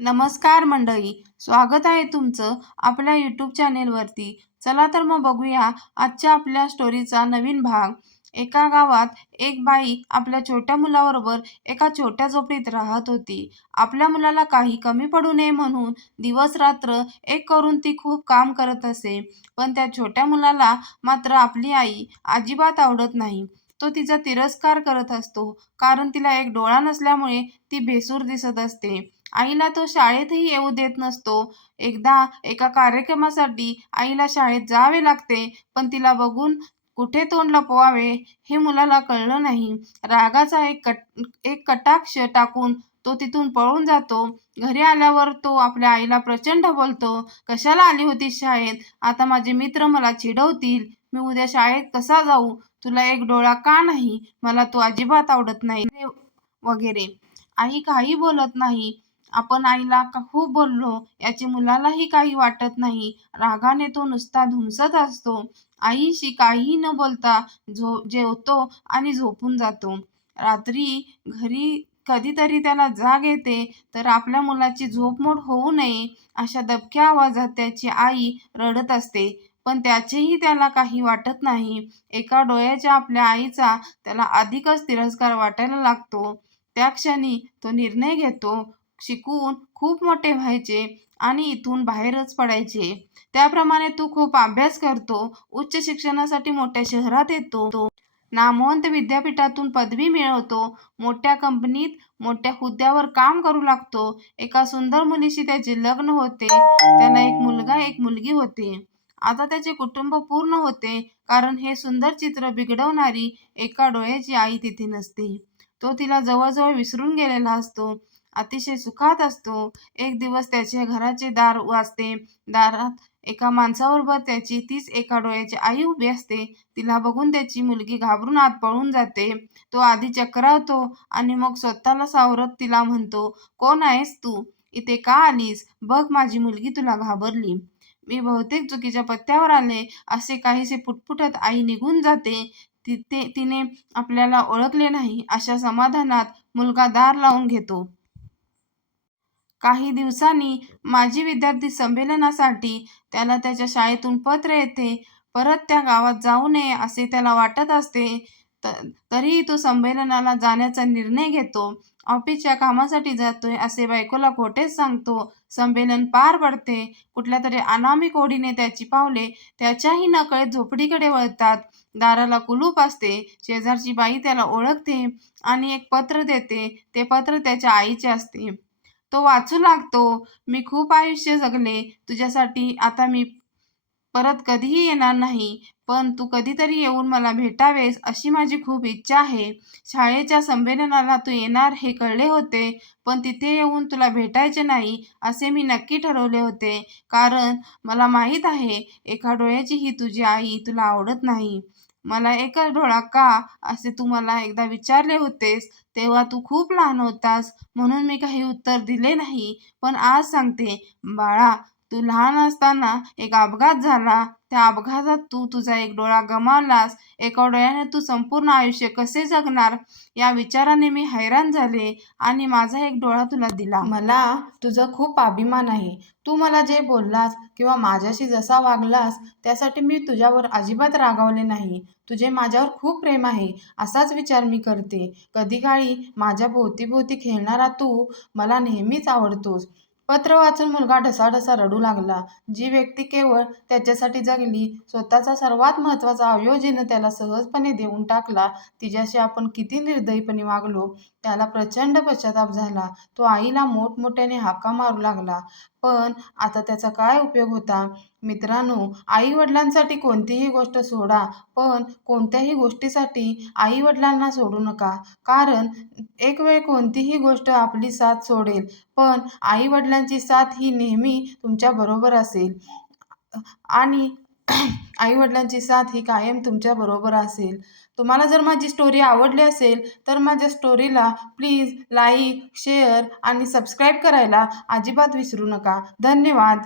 नमस्कार मंडळी स्वागत आहे तुमचं आपल्या यूट्यूब चॅनेलवरती चला तर मग बघूया आजच्या आपल्या स्टोरीचा नवीन भाग. एका गावात एक बाई आपल्या छोट्या मुलाबरोबर एका छोट्या झोपडीत राहत होती. आपल्या मुलाला काही कमी पडू नये म्हणून दिवस रात्र एक करून ती खूप काम करत असे. पण त्या छोट्या मुलाला मात्र आपली आई अजिबात आवडत नाही. तो तिचा तिरस्कार करत असतो. कारण तिला एक डोळा नसल्यामुळे ती भेसूर दिसत असते. आईला तो शाळेतही येऊ देत नसतो. एकदा एका कार्यक्रमासाठी आईला शाळेत जावे लागते पण तिला बघून कुठे तोंड लपवावे हे मुलाला कळलं नाही. रागाचा एक कट एक कटाक्ष टाकून तो तिथून पळून जातो. घरी आल्यावर तो आपल्या आईला प्रचंड बोलतो. कशाला आली होती शाळेत? आता माझे मित्र मला चिडवतील. मी उद्या शाळेत कसा जाऊ? तुला एक डोळा का नाही? मला तू अजिबात आवडत नाही. वगैरे. आई काही बोलत नाही. आपण आईला खूप बोललो याचे मुलालाही काही वाटत नाही. रागाने तो नुसता धुमसत असतो. आईशी काहीही न बोलता झो जेवतो आणि झोपून जातो. रात्री घरी कधीतरी त्याला जाग येते तर आपल्या मुलाची झोपमोड होऊ नये अशा दबक्या आवाजात त्याची आई रडत असते. पण त्याचेही त्याला काही वाटत नाही. एका डोळ्याच्या आपल्या आईचा त्याला अधिकच तिरस्कार वाटायला लागतो. त्या क्षणी तो निर्णय घेतो. शिकून खूप मोठे व्हायचे आणि इथून बाहेरच पडायचे. त्याप्रमाणे तू खूप अभ्यास करतो उच्च शिक्षणासाठी मोठ्या शहरात येतो. नामवंत विद्यापीठातून पदवी मिळवतो मोठ्या कंपनीत मोठ्या हुद्द्यावर काम करू लागतो. एका सुंदर मुलीशी त्याचे लग्न होते. त्याला एक मुलगा एक मुलगी होते. आता त्याचे कुटुंब पूर्ण होते कारण हे सुंदर चित्र बिघडवणारी एका डोळ्याची आई तिथे नसते. तो तिला जवळजवळ विसरून गेलेला असतो. अतिशय सुखात असतो. एक दिवस त्याच्या घराचे दार वाजते. दारात एका माणसाबरोबर त्याची तीच एका डोळ्याची आई उभी असते. तिला बघून त्याची मुलगी घाबरून आत पळून जाते. तो आधी चक्रावतो आणि मग स्वतःला सावरत तिला म्हणतो कोण आहेस तू? इथे का आलीस? बघ माझी मुलगी तुला घाबरली. मी बहुतेक चुकीच्या पत्त्यावर आले. असे काहीसे पुटपुटत आई निघून जाते. तिथे तिने आपल्याला ओळखले नाही. अशा समाधानात मुलगा दार लावून घेतो. काही दिवसांनी माजी विद्यार्थी संमेलनासाठी त्याला त्याच्या शाळेतून पत्र येते. परत त्या गावात जाऊ नये असे त्याला वाटत असते. त तरीही तो संमेलनाला जाण्याचा निर्णय घेतो. ऑफिसच्या कामासाठी जातोय असे बायकोला खोटेच सांगतो. संमेलन पार पडते. कुठल्या तरी अनामिक ओढीने त्याची पावले त्याच्याही नकळत झोपडीकडे वळतात. दाराला कुलूप असते. शेजारची बाई त्याला ओळखते आणि एक पत्र देते. ते पत्र त्याच्या आईचे असते. तो वाचू लागतो. मी खूप आयुष्य जगले. तुझ्यासाठी आता मी परत कधीही येणार नाही. पण तू कधीतरी येऊन मला भेटावेस अशी माझी खूप इच्छा आहे. शाळेच्या संमेलनाला तू येणार हे कळले होते पण तिथे येऊन तुला भेटायचे नाही असे मी नक्की ठरवले होते. कारण मला माहीत आहे एका डोळ्याची ही तुझी आई तुला आवडत नाही. मला एकच डोळा का असे तू मला एकदा विचारले होतेस तेव्हा तू खूप लहान होतास म्हणून मी काही उत्तर दिले नाही. पण आज सांगते बाळा तू लहान असताना एक अपघात झाला. त्या अपघातात तू तुझा एक डोळा गमावलास. एका डोळ्याने तू संपूर्ण आयुष्य कसे जगणार? या विचाराने मी हैराण झाले आणि माझा एक डोळा तुला दिला. मला तुझा खूप अभिमान आहे. तू मला जे बोललास किंवा माझ्याशी जसा वागलास त्यासाठी मी तुझ्यावर अजिबात रागावले नाही. तुझे माझ्यावर खूप प्रेम आहे असाच विचार मी करते. कधी काळी माझ्या भोवतीभोवती खेळणारा तू मला नेहमीच आवडतोस. पत्र वाचून मुलगा ढसाढसा रडू लागला. जी व्यक्ती केवळ त्याच्यासाठी जगली स्वतःचा सर्वात महत्त्वाचा अवयोजीनं त्याला सहजपणे देऊन टाकला तिच्याशी आपण किती निर्दयीपणे वागलो? त्याला प्रचंड पश्चाताप झाला. तो आईला मोठमोठ्याने हाका मारू लागला. पण आता त्याचा काय उपयोग होता? मित्रांनो आई वडिलांसाठी कोणतीही गोष्ट सोडा पण कोणत्याही गोष्टीसाठी आई वडिलांना सोडू नका. कारण एक वेळ कोणतीही गोष्ट आपली साथ सोडेल पण आई वडिलांची साथ ही नेहमी तुमच्या बरोबर असेल. आणि आई वडिलांची साथ ही कायम तुमच्या बरोबर असेल. तुम्हाला जर माझी स्टोरी आवडली असेल तर माझ्या स्टोरीला प्लीज लाईक शेअर आणि सबस्क्राईब करायला अजिबात विसरू नका. धन्यवाद.